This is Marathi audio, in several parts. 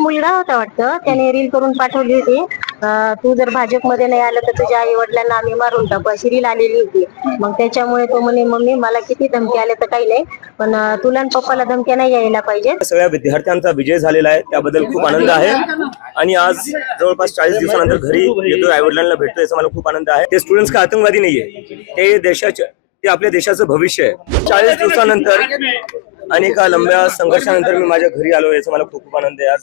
मुलगा होता वाटतं, त्याने रील करून पाठवली होती. तू जर भाजपमध्ये नाही आलं तर तुझ्या आई वडिलांना आम्ही मारून टाकू, अशी रील आलेली होती. मग त्याच्यामुळे तो म्हणे, मम्मी मला किती धमकी आले तर काही नाही, पण तुला आणि पप्पाला धमक्या नाही यायला पाहिजेत. सगळ्या विद्यार्थ्यांचा विजय झालेला आहे, त्याबद्दल खूप आनंद आहे. आणि आज जवळपास 40 दिवसानंतर घरी येतोय, आई वडिलांना भेटतोय, याचा मला खूप आनंद आहे. ते स्टुडंट्स का आतंकवादी नाहीये, ते आपल्या देशाचं भविष्य आहे. 40 दिवसानंतर आणि एका लंब्या संघर्षानंतर मी माझ्या घरी आलो, याचा मला खूप आनंद आहे. आज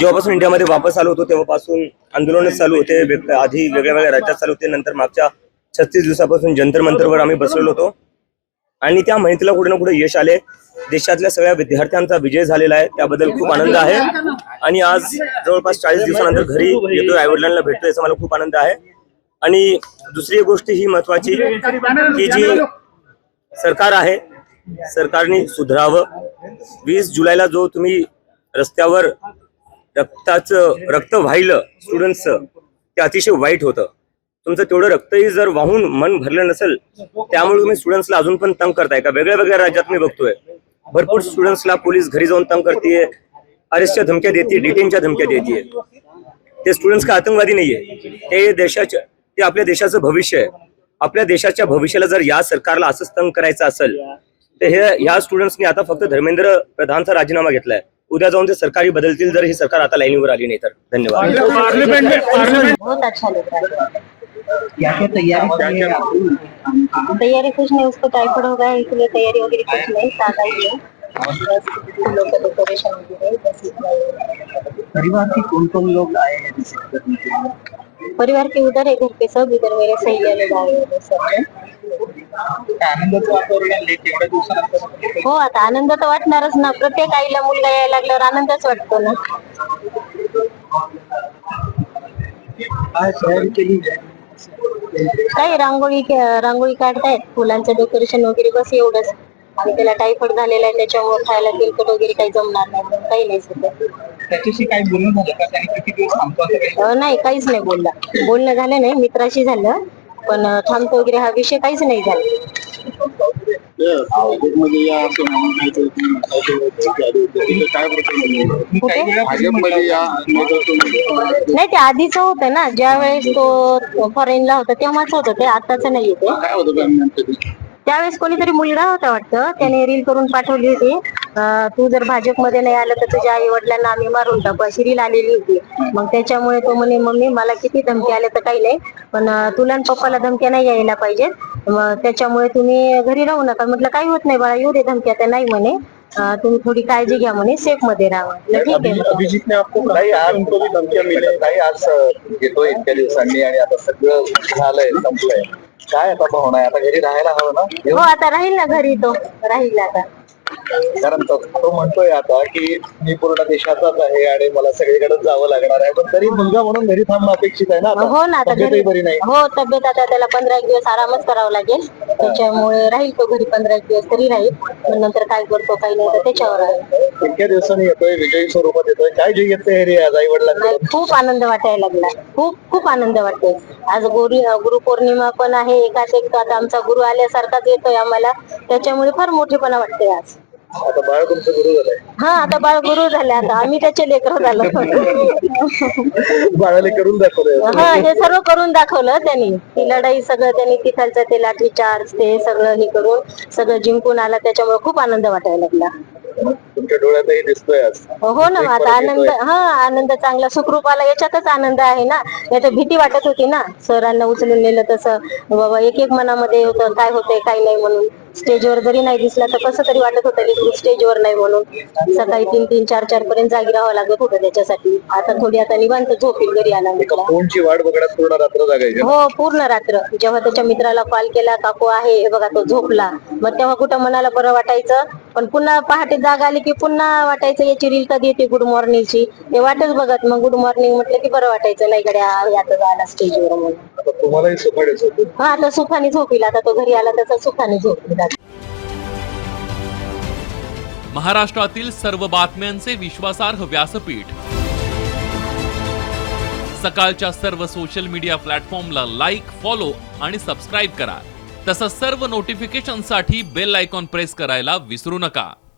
जेव्हापासून इंडियामध्ये वापस आलो होतो तेव्हापासून आंदोलनच चालू होते, आधी वेगळ्या वेगळ्या राज्यात चालू होते, नंतर मागच्या 36 दिवसापासून जंतर मंतरवर आम्ही बसलेलो होतो आणि त्या मेहनतीला कुठे ना कुठे यश आले. देशातल्या सगळ्या विद्यार्थ्यांचा विजय झालेला आहे, त्याबद्दल खूप आनंद आहे. आणि आज जवळपास 40 दिवसानंतर घरी येतोय, आई वडिलांना भेटतोय, याचा मला खूप आनंद आहे. आणि दुसरी गोष्ट ही महत्वाची की जी सरकार आहे, सरकारने सुधारावं. 20 जुलैला जो तुम्ही रस्त्यावर रक्त वाहिलं स्टुडंट्सचं, ते अतिशय वाईट होतं. तुमचं तेवढं रक्तही जर वाहून मन भरलं नसेल, त्यामुळे तुम्ही स्टुडंट्सला अजून पण तंग करताय का? वेगळ्या वेगळ्या राज्यात मी बघतोय भरपूर स्टुडंट्सला पोलीस घरी जाऊन तंग करते, अरेस्टच्या धमक्या देते, डिटेनच्या धमक्या देते. ते स्टुडंट्स का आतंकवादी नाहीये, ते आपल्या देशाचं भविष्य आहे. आपल्या देशाच्या भविष्याला जर या सरकारला असंच तंग करायचं असेल तर ह्या स्टुडंट्सनी आता फक्त धर्मेंद्र प्रधानचा राजीनामा घेतलाय. उद्या जाऊन ते सरकारी बदलतील जर ही सरकार आता लाईनीवर आली नाही तर. धन्यवाद. बहुत अच्छा लग रहा है। क्या तैयारी कुछ नहीं, उसको टाइफाइड हो गया है, इसलिए तैयारी वगैरह कुछ नहीं, सादा ही है। बस फूलों का डेकोरेशन वगैरह है, बस इतना ही है। परिवार के कौन लोग आए हैं रिसीव करने के लिए? परिवार के उधर है, घर पे सब, इधर मेरे सहेलिया लोग आए हुए सब हैं। आनंदाचं वातावरण आहे एवढ्या दिवसानंतर. हो, आता आनंद तर वाटणारच ना, प्रत्येक आईला मुलगा यायला लागल्यावर आनंदच वाटतो ना. काय तयारी केली काही रांगोळी काढतायत, फुलांचं डेकोरेशन वगैरे, बस एवढंच. आणि त्याला टायफॉइड झालेला आहे, त्याच्यामुळे खायला तेलकट वगैरे काही जमणार नाही, काही नाही सध्या. त्याच्याशी काही बोलणं झालं का? त्याने किती दिवस थांबतो? नाही, काहीच नाही बोलणं झालं नाही, मित्राशी झालं, पण थांबतो वगैरे हा विषय काहीच नाही झाला. नाही, ते आधीच होतं ना, ज्या वेळेस तो फॉरेनला होता तेव्हाच होतं ते, आताच नाही येते. त्यावेळेस कोणीतरी मुलगा होता वाटतं, त्याने रील करून पाठवली होती. तू जर भाजपमध्ये नाही आलं तर तुझ्या आई वडिलांना आम्ही मारून टाकू, अशी रील आलेली होती. मग त्याच्यामुळे तो म्हणे, मम्मी मला किती धमकी आले तर काही नाही, पण तुला आणि पप्पाला धमक्या नाही यायला पाहिजेत, मग त्याच्यामुळे तुम्ही घरी राहू नका. म्हटलं काही होत नाही बाळा, येऊ दे धमक्या. त्या नाही म्हणे, तुम्ही थोडी काळजी घ्या म्हणे, सेफ मध्ये राहा. ठीक आहे. अभिजितने आपको नाही आज उनको भी धमक्या मिळत नाही, आज घेतोय इतक्या दिवसांनी आणि आता सगळं झालंय, संपलंय. काय आता भावना आहे? आता घरी राहायला हवं ना? हो, आता राहील ना घरी, तो राहील आता. कारण तो म्हणतोय आता की मी पूर्ण देशाचाच आहे आणि मला सगळीकडे जावं लागणार आहे, पण तरी मुलगा म्हणून घरी थांबणं अपेक्षित आहे ना. हो ना, आता तब्येतही बरी नाही. हो, तब्येत आता त्याला 15 दिवस आरामच करावा लागेल, त्याच्यामुळे राहील तो घरी 15 दिवस तरी राहील. पण नंतर काय करतो काही नाही तर त्याच्यावर आहे. इतक्या दिवसांनी येतोय, विजयी स्वरूपात येतोय, काय जे येते रे आज आई वडिलांना? खूप आनंद वाटायला लागला, खूप आनंद वाटतोय. आज गुरुपौर्णिमा पण आहे, एकाच एक आता आमचा गुरु आल्यासारखाच येतोय आम्हाला, त्याच्यामुळे फार मोठेपणा वाटतंय आज. आता बाळ तुमचं गुरु झालंय? हा, आता बाळ गुरु झाले, आता आम्ही त्याचे लेकर झालो. बाळाले करून दाखवलंय. हा, हे सर्व करून दाखवलं त्यांनी, ती लढाई सगळं त्यांनी, तिथलचं ते लाठी चार्ज ते सगळं हे करून सगळं जिंकून आला, त्याच्यामुळे खूप आनंद वाटायला लागला. तुमच्या डोळ्यातही दिसतोय आज. हो ना, आता आनंद, आनंद चांगला सुखरूप आला, याच्यातच आनंद आहे ना. नाही तर भीती वाटत होती ना, सरांना उचलून नेलं तसं, बाबा एक मनामध्ये होतं काय होतंय काय नाही म्हणून. स्टेजवर जरी नाही दिसला तर कसं तरी वाटत होतं की स्टेजवर नाही म्हणून. सकाळी 3-3, 4-4 पर्यंत जागी राहावं लागत होतं त्याच्यासाठी. आता थोडी आता निवांत झोपेल घरी आला. फोनची वाट बघण्यात पूर्ण रात्र जागायची? हो, पूर्ण रात्र. जेव्हा त्याच्या मित्राला कॉल केला, काकू आहे, हे बघा तो झोपला, मग तेव्हा कुठं मनाला बरं वाटायचं. पण पुन्हा पहाटे जाग आली की पुन्हा वाटायचं याची रील कधी येते गुड मॉर्निंगची, ते वाटच बघत मग गुड मॉर्निंग म्हटलं की बरं वाटायचं, नाही गड्या आता झाला स्टेजवर म्हणून. तुम्हालाही सुखाडेच होते? हा, आता सुखाने झोपील, आता तो घरी आला तसा सुखाने झोपील. महाराष्ट्रातील सर्व बातम्यांचे विश्वासार्ह व्यासपीठ, सकाळच्या सर्व सोशल मीडिया प्लॅटफॉर्मला लाईक, फॉलो आणि सबस्क्राईब करा. तसंच सर्व नोटिफिकेशनसाठी बेल आयकॉन प्रेस करायला विसरू नका.